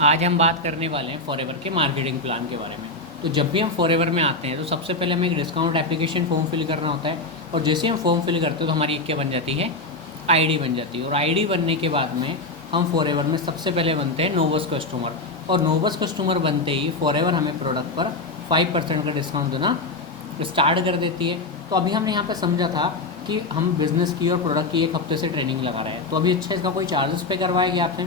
आज हम बात करने वाले हैं फॉरएवर के मार्केटिंग प्लान के बारे में। तो जब भी हम फॉरएवर में आते हैं तो सबसे पहले हमें एक डिस्काउंट एप्लीकेशन फॉर्म फिल करना होता है, और जैसे ही हम फॉर्म फिल करते हैं तो हमारी एक क्या बन जाती है, आईडी बन जाती है। और आईडी बनने के बाद में हम फॉरएवर में सबसे पहले बनते हैं नोवस कस्टमर, और नोवस कस्टमर बनते ही फॉरएवर हमें प्रोडक्ट पर 5% का डिस्काउंट देना स्टार्ट कर देती है। तो अभी हमने यहाँ पर समझा था कि हम बिज़नेस की और प्रोडक्ट की एक हफ्ते से ट्रेनिंग लगा रहे हैं, तो अभी अच्छा इसका कोई चार्जेस पे करवाया गया आपने?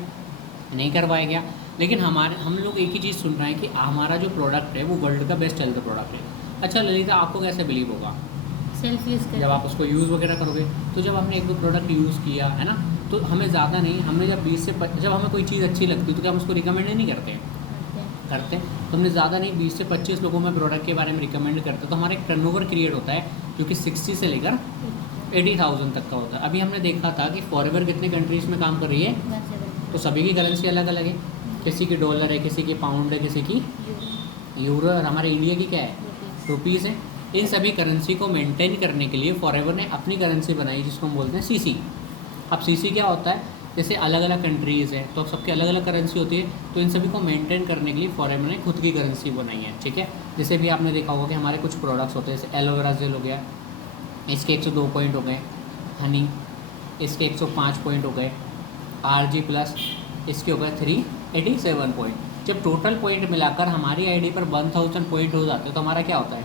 नहीं करवाया गया। लेकिन हम लोग एक ही चीज़ सुन रहे हैं कि हमारा जो प्रोडक्ट है वो वर्ल्ड का बेस्ट हेल्थ प्रोडक्ट है। अच्छा ललिता, आपको कैसे बिलीव होगा? सेल्फ यूज़ जब आप उसको यूज़ वगैरह करोगे, तो जब हमने एक दो प्रोडक्ट यूज़ किया है ना, तो हमें ज़्यादा नहीं, हमने जब 20 से जब हमें कोई चीज़ अच्छी लगती है तो क्या हम उसको रिकमेंड नहीं करते हैं? करते हैं। तो हमने ज़्यादा नहीं 20 से 25 लोगों में प्रोडक्ट के बारे में रिकमेंड करते, तो हमारा एक टर्नओवर क्रिएट होता है जो कि 60 से लेकर 80,000 तक का होता है। अभी हमने देखा था कि फॉरएवर कितने कंट्रीज़ में काम कर रही है, तो सभी की करेंसी अलग अलग है। किसी की डॉलर है, किसी की पाउंड है, किसी की यूरो, और हमारे इंडिया की क्या है, रुपीज़ है। इन सभी करेंसी को मेंटेन करने के लिए फॉरएवर ने अपनी करेंसी बनाई जिसको हम बोलते हैं सीसी। अब सीसी क्या होता है, जैसे अलग अलग कंट्रीज़ हैं तो सबकी अलग अलग करेंसी होती है, तो इन सभी को मेंटेन करने के लिए फॉरएवर ने खुद की करेंसी बनाई है। ठीक है, जैसे भी आपने देखा होगा कि हमारे कुछ प्रोडक्ट्स होते हैं, जैसे एलोवेरा जेल हो गया, इसके 102 पॉइंट हो गए, हनी इसके 105 पॉइंट हो गए, RG प्लस इसके हो गए 387 पॉइंट। जब टोटल पॉइंट मिलाकर हमारी आईडी पर 1000 पॉइंट हो जाते हैं तो हमारा क्या होता है,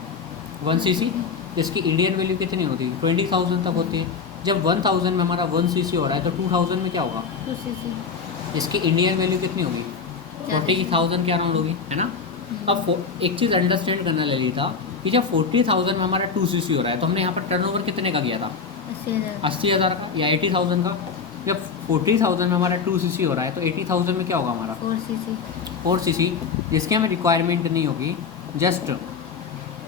1 सीसी। जिसकी इंडियन वैल्यू कितनी होती है, 20,000 तक होती है। जब 1000 में हमारा 1 सीसी हो रहा है तो 2000 में क्या होगा, 2cc। इसकी इंडियन वैल्यू कितनी होगी, 40,000 के अराउंड होगी, है ना। अब एक चीज़ अंडरस्टैंड करना ले ली था कि जब 40,000 में हमारा 2 सीसी हो रहा है तो हमने यहाँ पर टर्नओवर कितने का किया था, 80,000 का या 80,000 का। जब 40,000 में हमारा 2 सीसी हो रहा है तो 80,000 में क्या होगा हमारा, 4 सीसी, जिसकी हमें रिक्वायरमेंट नहीं होगी। जस्ट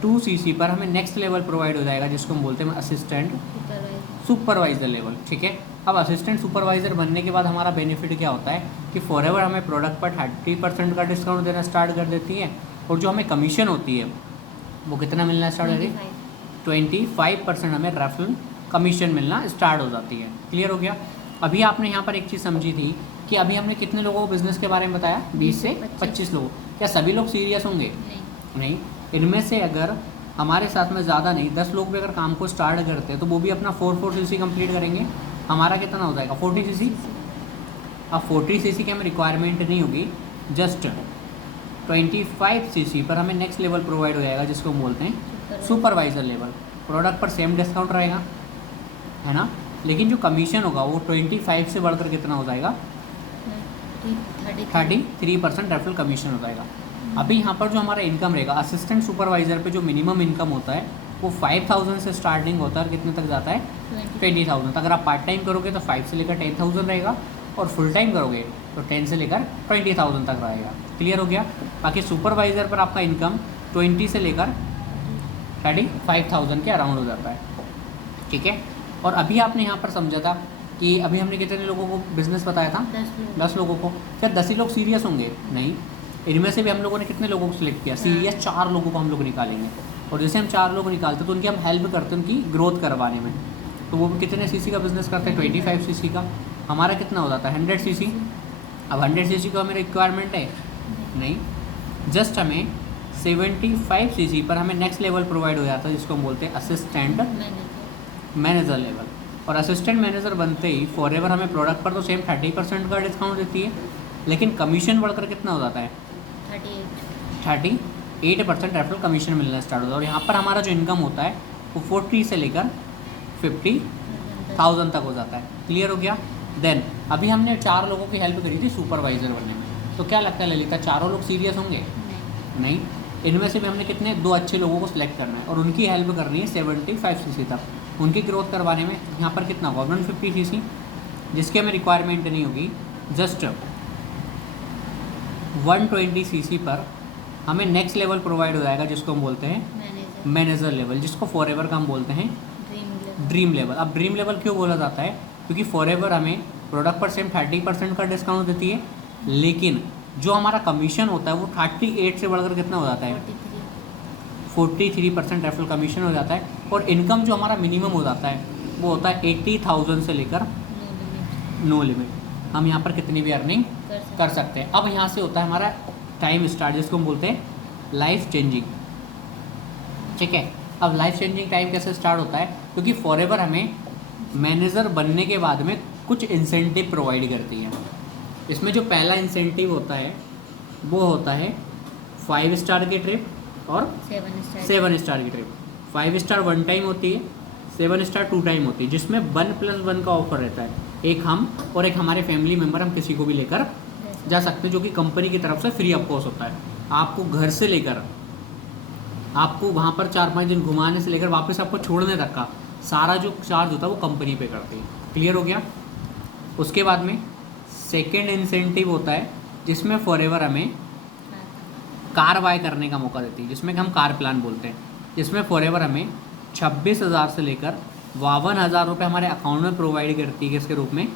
2 सीसी पर हमें नेक्स्ट लेवल प्रोवाइड हो जाएगा जिसको हम बोलते हैं असिस्टेंट सुपरवाइज़र लेवल। ठीक है, अब असिस्टेंट सुपरवाइज़र बनने के बाद हमारा बेनिफिट क्या होता है कि फॉरएवर हमें प्रोडक्ट पर 30% का डिस्काउंट देना स्टार्ट कर देती है, और जो हमें कमीशन होती है वो कितना मिलना स्टार्ट हो गई, 25% हमें रेफरल कमीशन मिलना स्टार्ट हो जाती है। क्लियर हो गया। अभी आपने यहाँ पर एक चीज़ समझी थी कि अभी हमने कितने लोगों को बिज़नेस के बारे में बताया, 20 से 25 लोगों। क्या सभी लोग सीरियस होंगे? नहीं। इनमें से अगर हमारे साथ में ज़्यादा नहीं 10 लोग भी अगर काम को स्टार्ट करते हैं तो वो भी अपना 4 सीसी कंप्लीट करेंगे। हमारा कितना हो जाएगा, 40 सीसी। अब 40 सीसी की हमें रिक्वायरमेंट नहीं होगी, जस्ट 25 सीसी पर हमें नेक्स्ट लेवल प्रोवाइड हो जाएगा जिसको हम बोलते हैं सुपरवाइज़र लेवल। प्रोडक्ट पर सेम डिस्काउंट रहेगा, है ना, लेकिन जो कमीशन होगा वो 25 से बढ़कर कितना हो जाएगा, 33% रेफरल कमीशन हो जाएगा। अभी यहाँ पर जो हमारा इनकम रहेगा असिस्टेंट सुपरवाइज़र पे, जो मिनिमम इनकम होता है वो 5,000 से स्टार्टिंग होता है और कितने तक जाता है, 20,000 तक। अगर आप पार्ट टाइम करोगे तो 5 से लेकर 10,000 रहेगा, और फुल टाइम करोगे तो 10 से लेकर 20,000 तक रहेगा। क्लियर हो गया। बाकी सुपरवाइज़र पर आपका इनकम 20 से लेकर 35,000 के अराउंड हो जाता है। ठीक है, और अभी आपने यहाँ पर समझा था कि अभी हमने कितने लोगों को बिज़नेस बताया था, 10 लोगों को। क्या 10 ही लोग सीरियस होंगे? नहीं, इनमें से भी हम लोगों ने कितने लोगों को सिलेक्ट किया, सीरियस 4 लोगों को हम लोग निकालेंगे। और जैसे हम 4 लोग निकालते तो उनकी हम हेल्प करते हैं उनकी ग्रोथ करवाने में। तो वो कितने सीसी का बिज़नेस करते हैं, 25 सीसी का। हमारा कितना हो जाता है, 100 सीसी। अब 100 सीसी को हमें रिक्वायरमेंट है नहीं, जस्ट हमें 75 सीसी पर हमें नेक्स्ट लेवल प्रोवाइड हो जाता है जिसको हम बोलते हैं असिस्टेंट मैनेजर लेवल। और असिस्टेंट मैनेजर बनते ही फॉरएवर हमें प्रोडक्ट पर तो सेम 30% का डिस्काउंट देती है, लेकिन कमीशन बढ़कर कितना हो जाता है, 38% रेफरल कमीशन मिलना स्टार्ट होता है। और यहाँ पर हमारा जो इनकम होता है वो 40 से लेकर 50,000 तक हो जाता है। क्लियर हो गया। देन अभी हमने 4 लोगों की हेल्प करी थी सुपरवाइज़र बनने में, तो क्या लगता है ललिता, 4 लोग सीरियस होंगे? नहीं, इनमें से भी हमने कितने 2 अच्छे लोगों को सिलेक्ट करना है और उनकी हेल्प करनी है 75 सीसी तक। उनकी ग्रोथ करवाने में यहाँ पर कितना होगा, 150 सीसी, जिसकी हमें रिक्वायरमेंट नहीं होगी। जस्ट 120 सीसी पर हमें नेक्स्ट लेवल प्रोवाइड हो जाएगा जिसको हम बोलते हैं मैनेजर लेवल, जिसको फॉरएवर का हम बोलते हैं ड्रीम लेवल। अब ड्रीम लेवल क्यों बोला जाता है, क्योंकि फॉरएवर हमें प्रोडक्ट पर सेम 30% का डिस्काउंट देती है, लेकिन जो हमारा कमीशन होता है वो 38 से बढ़कर कितना हो जाता है, 43% रेफरल कमीशन हो जाता है। और इनकम जो हमारा मिनिमम हो जाता है वो होता है 80,000 से लेकर नो लिमिट। हम यहाँ पर कितनी भी अर्निंग कर सकते हैं। अब यहाँ से होता है हमारा टाइम स्टार्ट, जिसको हम बोलते हैं लाइफ चेंजिंग। ठीक है, अब लाइफ चेंजिंग टाइम कैसे स्टार्ट होता है, क्योंकि फॉरएवर हमें मैनेजर बनने के बाद में कुछ इंसेंटिव प्रोवाइड करती है। इसमें जो पहला इंसेंटिव होता है वो होता है 5 स्टार की ट्रिप और 7 स्टार की ट्रिप। 5 स्टार 1 टाइम होती है, 7 स्टार 2 टाइम होती है, जिसमें 1+1 का ऑफर रहता है। एक हम और एक हमारे फैमिली मेम्बर, हम किसी को भी लेकर जा सकते हैं, जो कि कंपनी की तरफ से फ्री ऑफ कॉस्ट होता है। आपको घर से लेकर आपको वहाँ पर 4-5 दिन घुमाने से लेकर वापस आपको छोड़ने तक का सारा जो चार्ज होता है वो कंपनी पे करती है। क्लियर हो गया। उसके बाद में सेकेंड इंसेंटिव होता है, जिसमें फॉरएवर हमें कार बाय करने का मौका देती है, जिसमें हम कार प्लान बोलते हैं। जिसमें फॉरएवर हमें 26,000 से लेकर 52,000 रुपये हमारे अकाउंट में प्रोवाइड करती है, किसके रूप में,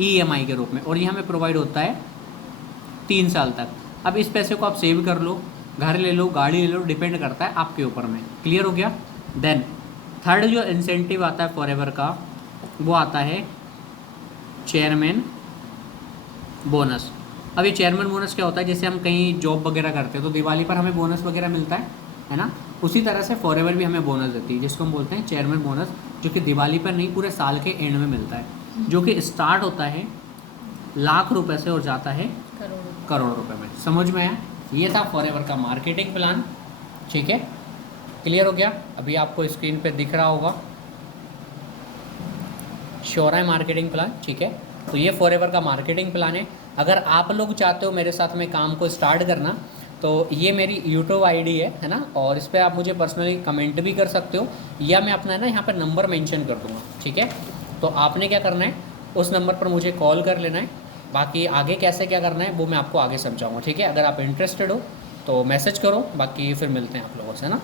EMI के रूप में। और ये हमें प्रोवाइड होता है 3 साल तक। अब इस पैसे को आप सेव कर लो, घर ले लो, गाड़ी ले लो, डिपेंड करता है आपके ऊपर में। क्लियर हो गया। देन थर्ड जो इंसेंटिव आता है फॉरएवर का, वो आता है चेयरमैन बोनस। अब ये चेयरमैन बोनस क्या होता है, जैसे हम कहीं जॉब वगैरह करते हैं तो दिवाली पर हमें बोनस वगैरह मिलता है ना, उसी तरह से फॉरएवर भी हमें बोनस देती है, जिसको हम बोलते हैं चेयरमैन बोनस, जो कि दिवाली पर नहीं पूरे साल के एंड में मिलता है, जो कि स्टार्ट होता है लाख रुपए से और जाता है करोड़ रुपए में। समझ में आया। ये था फॉरएवर का मार्केटिंग प्लान। ठीक है, क्लियर हो गया। अभी आपको स्क्रीन पे दिख रहा होगा श्योर है मार्केटिंग प्लान। ठीक है, तो ये फॉरएवर का मार्केटिंग प्लान है। अगर आप लोग चाहते हो मेरे साथ में काम को स्टार्ट करना, तो ये मेरी यूट्यूब आईडी है ना, और इस पर आप मुझे पर्सनली कमेंट भी कर सकते हो, या मैं अपना ना यहाँ पर नंबर मेंशन कर दूँगा। ठीक है, तो आपने क्या करना है, उस नंबर पर मुझे कॉल कर लेना है। बाकी आगे कैसे क्या करना है वो मैं आपको आगे समझाऊँगा। ठीक है, अगर आप इंटरेस्टेड हो तो मैसेज करो, बाकी फिर मिलते हैं आप लोगों से ना।